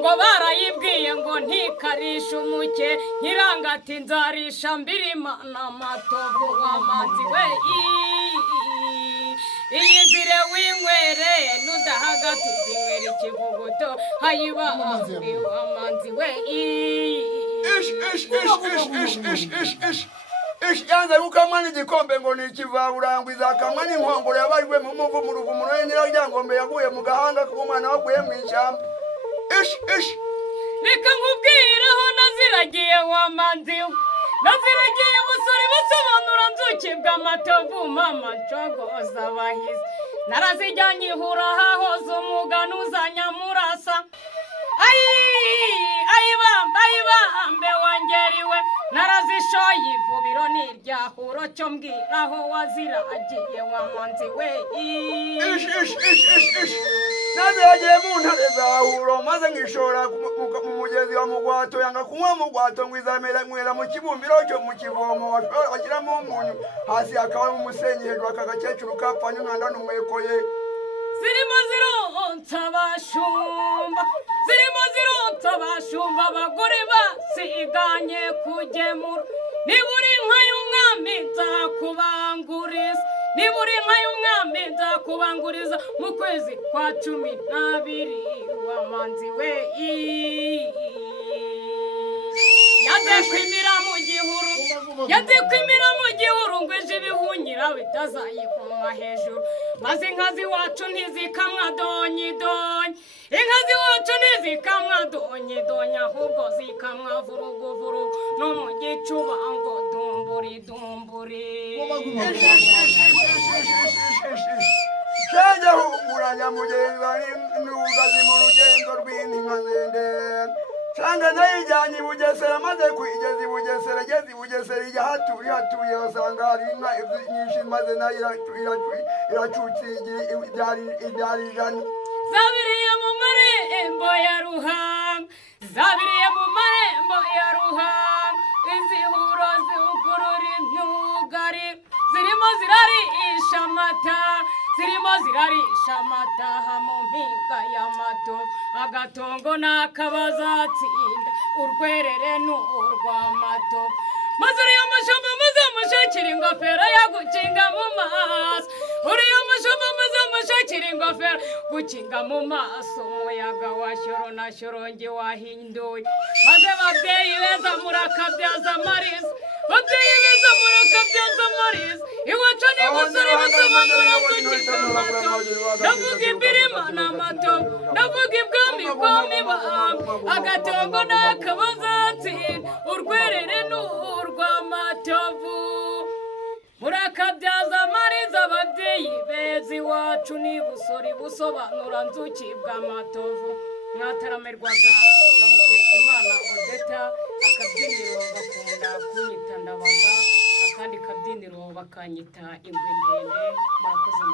ngo barayibwiye ngo ntikarisha umuke nkirangati nzarisha mbirimana amatovu wamanzi we iyizire winywere nudahaga tuzinywera ikivuguto hayibambi wamanzi we yanze gukamwa n'igikombe ngo ni ikivaburangwa izakamwa n'inkongoro yabajwe mu muvu mu ruvumu no nyiraryangombe yaguye mu gahanga k'umwana waguye mu ishyamba. reka nkubwireho naziragiye wamanzi we naziragiye busore busobanura nzuki bw'amatovu mama nshogoza abahizi narazijyanye ihura hahoze umugani uzanyamurasa ayibambe wangeriwe narazishoye ivubiro n'iryahuro cyo mbwiraho waziragiye wamanzi we naziragiye mu ntare zahuro maze nkishora mu mugezi wa mugwato yanga kunywa mugwato ngo izamera mwera mu kibumbiro cyo mu kivomo washyiramo umunyu hasi hakaba umusenyi hejuru aka gakecuru kapfanye umwanda n'umweko ye zirimo zironsa abashumba abagore basiganye kugemura nibura inka y'umwami nzakubanguriza mu kwezi kwa 12 wamanzi we yadekwimira mu gihuru ngo ejo ibihunyira bitazayikoma hejuru maze inka z'iwacu ntizikamwa donyi inka z'iwacu ntizikamwa donyi ahubwo zikamwa vurugu no mu gicuba ngo dumburi Shenge humuranya mugenza n'ugazi mu rugendo rw'inka ndende Shenge nayijyanye i Bugesera maze kuyigeza i Bugesera igeze i Bugesera ijya hatuye basanga hari inka nyinshi maze nayo iracutse ibyara ijana zabiriye mu marembo ya Ruhanga izihuro zivugurura imyugari zirimo zirarisha amataha mu mpinga y'amatovu agatongo n'akabazatsinda urwerere n'urw'amatovu maze uriya mushumba muzamushakira ingofero yagukinga mu maso gukinga mu maso umuyaga wa shyoro na shyorongi wahinduye maze babyeyi beza murakabyaza amariza iwacu ni busore busobanura nzuki ndavuga imbirima n'amatovu ndavuga ibwami bahamba agatongo n'akabazatsinda urwerere n'urw'amatovu murakabyaza amariza ababyeyi beza iwacu ni busore busobanura nzuki bw'amatovu mwataramirwaga na Mukeshimana Odeta akabyiniro bakunda kunyita Ndabaga akandi kabyiniro bakanyita Ingwe Ndende murakoze.